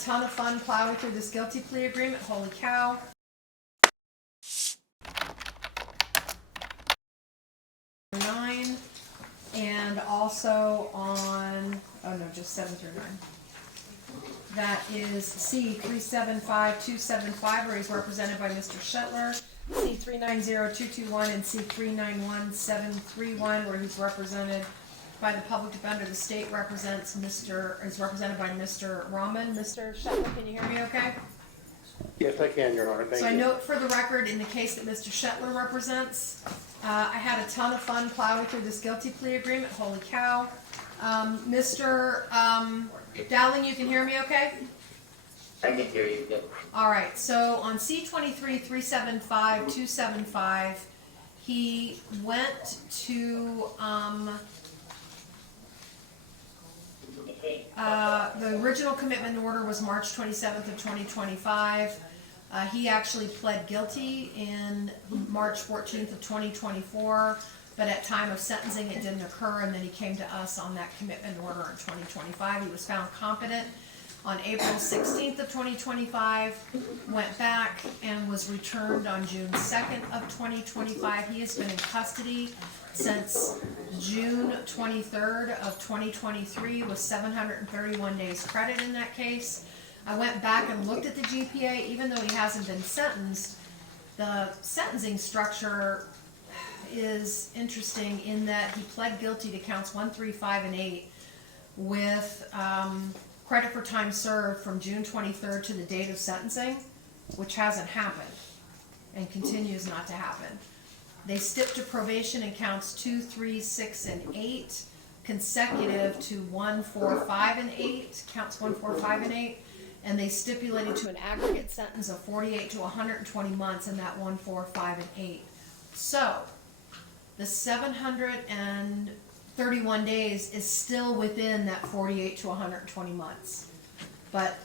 ton of fun plowing through this guilty plea agreement. Holy cow. And also on, oh no, just 7 through 9. That is C 375275, where he's represented by Mr. Shetler, C 390221, and C 391731, where he's represented by the public defender. The state is represented by Mr. Raman. Mr. Shetler, can you hear me okay? Yes, I can, Your Honor. Thank you. So I note for the record, in the case that Mr. Shetler represents, I had a ton of fun plowing through this guilty plea agreement. Holy cow. Mr. Dowling, you can hear me okay? I can hear you good. All right, so on C-23-375-275, he went to the original commitment order was March 27th of 2025. He actually pled guilty in March 14th of 2024, but at time of sentencing it didn't occur, and then he came to us on that commitment order in 2025. He was found competent on April 16th of 2025, went back and was returned on June 2nd of 2025. He has been in custody since June 23rd of 2023 with 731 days credit in that case. I went back and looked at the GPA. Even though he hasn't been sentenced, the sentencing structure is interesting in that he pled guilty to counts 1, 3, 5, and 8 with credit for time served from June 23rd to the date of sentencing, which hasn't happened and continues not to happen. They stipped to probation in counts 2, 3, 6, and 8, consecutive to 1, 4, 5, and 8, counts 1, 4, 5, and 8, and they stipulated to an aggregate sentence of 48 to 120 months in that 1, 4, 5, and 8. So, the 731 days is still within that 48 to 120 months. But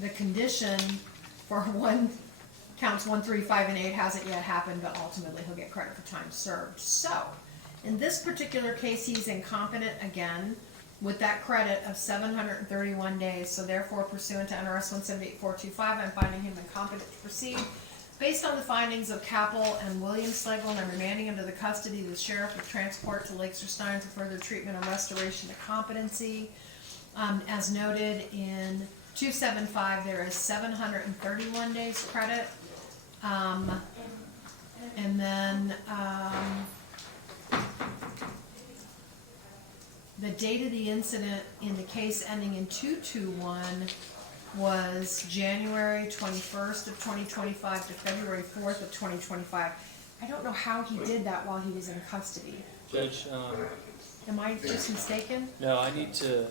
the condition for counts 1, 3, 5, and 8 hasn't yet happened, but ultimately he'll get credit for time served. So, in this particular case, he's incompetent again with that credit of 731 days. So therefore, pursuant to NRS 178425, I'm finding him incompetent to proceed. Based on the findings of Capel and Williams-Schlegel, and I'm remanding him to the custody of the sheriff with transport to Lake Stein for further treatment and restoration to competency. As noted in 275, there is 731 days credit. And then the date of the incident in the case ending in 221 was January 21st of 2025 to February 4th of 2025. I don't know how he did that while he was in custody. Judge, Am I just mistaken? no, I need to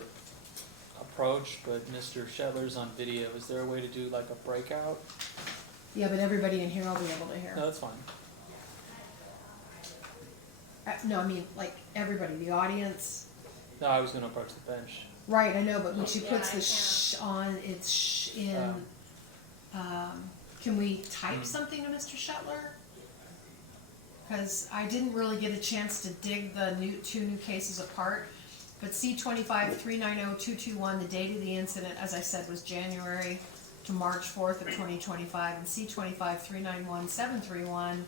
approach, but Mr. Shetler's on video. Is there a way to do like a breakout? Yeah, but everybody in here will be able to hear. No, that's fine. No, I mean, like, everybody, the audience. No, I was going to approach the bench. Right, I know, but when she puts the sh on, it's sh in. Can we type something to Mr. Shetler? Because I didn't really get a chance to dig the two new cases apart. But C-25-390-221, the date of the incident, as I said, was January to March 4th of 2025, and C-25-391-731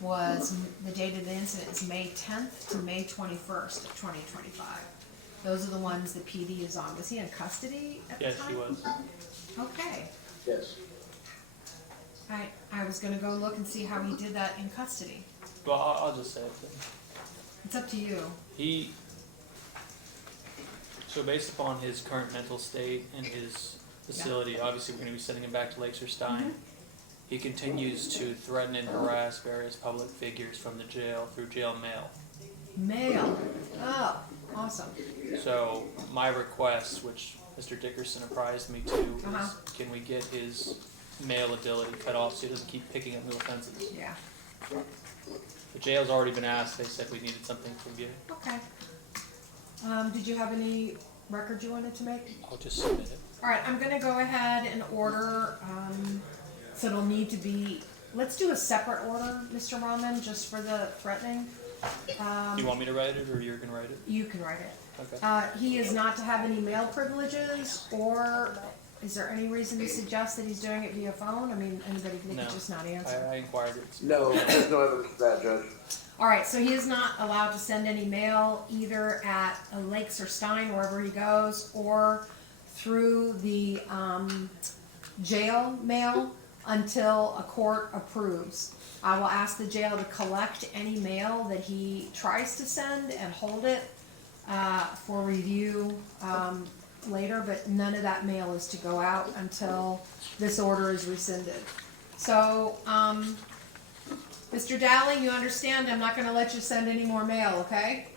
was the date of the incident is May 10th to May 21st of 2025. Those are the ones that PD is on. Was he in custody at the time? Yes, he was. Okay. Yes. I was going to go look and see how he did that in custody. Well, I'll just say it then. It's up to you. So based upon his current mental state and his facility, obviously we're going to be sending him back to Lake Stein. He continues to threaten and harass various public figures from the jail through jail mail. Mail. Oh, awesome. So my request, which Mr. Dickerson apprised me to, is can we get his mail ability cut off so he doesn't keep picking up new offenses? Yeah. The jail's already been asked. They said we needed something from you. Okay. Did you have any record you wanted to make? I'll just submit it. All right, I'm going to go ahead and order, so it'll need to be, let's do a separate order, Mr. Raman, just for the threatening. Do you want me to write it or you're going to write it? You can write it. Okay. He is not to have any mail privileges, or is there any reason to suggest that he's doing it via phone? I mean, anybody can No. just not answer. I inquired it. No, there's no evidence of that, Judge. All right, so he is not allowed to send any mail either at Lakes or Stein, wherever he goes, or through the jail mail until a court approves. I will ask the jail to collect any mail that he tries to send and hold it for review later, but none of that mail is to go out until this order is rescinded. So, Mr. Dowling, you understand I'm not gonna let you send any more mail, okay?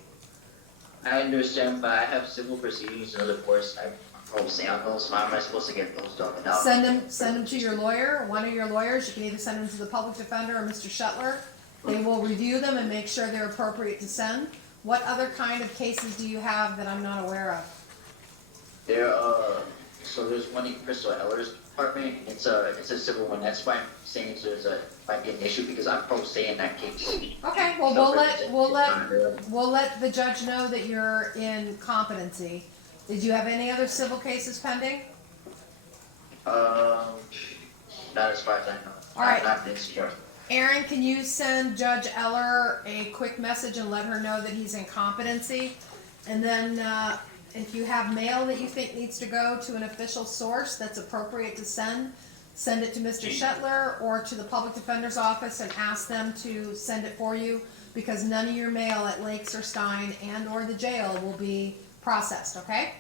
I understand, but I have civil proceedings in other courts. I'm probably on those. How am I supposed to get those done without? Send them to your lawyer, one of your lawyers. You can either send them to the public defender or Mr. Shetler. They will review them and make sure they're appropriate to send. What other kind of cases do you have that I'm not aware of? So there's one in Crystal Eller's department. It's a civil one. That's why I'm saying might be an issue because I'm pro se in that case. Okay, well, we'll let the judge know that you're in competency. Did you have any other civil cases pending? Not as far as I know. All right. Not this year. Aaron, can you send Judge Eller a quick message and let her know that he's in competency? And then, if you have mail that you think needs to go to an official source that's appropriate to send it to Mr. Shetler or to the public defender's office and ask them to send it for you, because none of your mail at Lakes or Stein and or the jail will be processed, okay?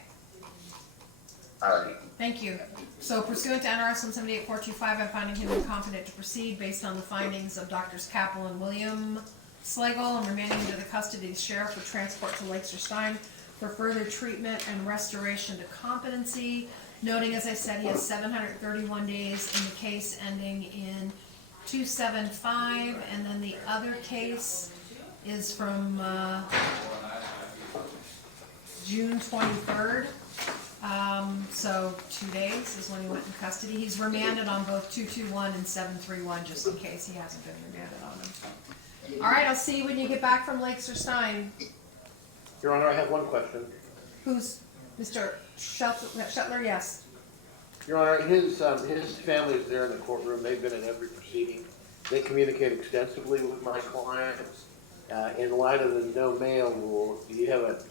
Alright. Thank you. So pursuant to NRS 178.425, I'm finding him incompetent to proceed based on the findings of Drs. Capel and William Slagle and remanding into the custody of the sheriff for transport to Lakes or Stein for further treatment and restoration to competency. Noting, as I said, he has 731 days in the case ending in 2/7/5, and then the other case is from June 23rd. So 2 days is when he went in custody. He's remanded on both 221 and 731, just in case he hasn't been remanded on them. All right, I'll see you when you get back from Lakes or Stein. Your Honor, I have one question. Who's Mr. Shetler? Yes. Your Honor, his family is there in the courtroom. They've been in every proceeding. They communicate extensively with my client. In light of the no mail rule, do you have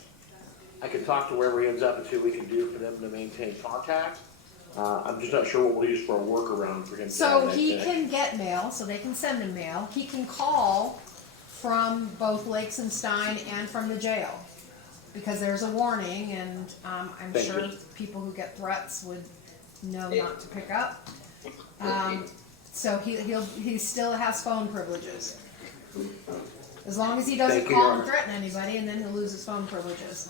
I could talk to wherever he ends up and see what we can do for them to maintain contact. I'm just not sure what we'll use for a workaround for him. So he can get mail, so they can send him mail. He can call from both Lakes and Stein and from the jail, because there's a warning, and I'm Thank sure you. people who get threats would know not to pick up. So he still has phone privileges, as long as he doesn't Thank you, call Your and Honor. threaten anybody, and then he'll lose his phone privileges.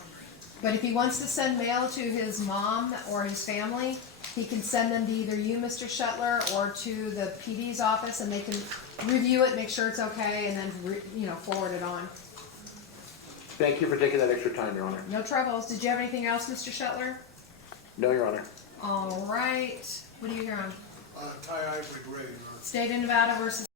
But if he wants to send mail to his mom or his family, he can send them to either you, Mr. Shetler, or to the PD's office, and they can review it, make sure it's okay, and then forward it on. Thank you for taking that extra time, Your Honor. No troubles. Did you have anything else, Mr. Shetler? No, Your Honor. All right. What are you here on? Ty Ivory Gray, Your Honor. State of Nevada versus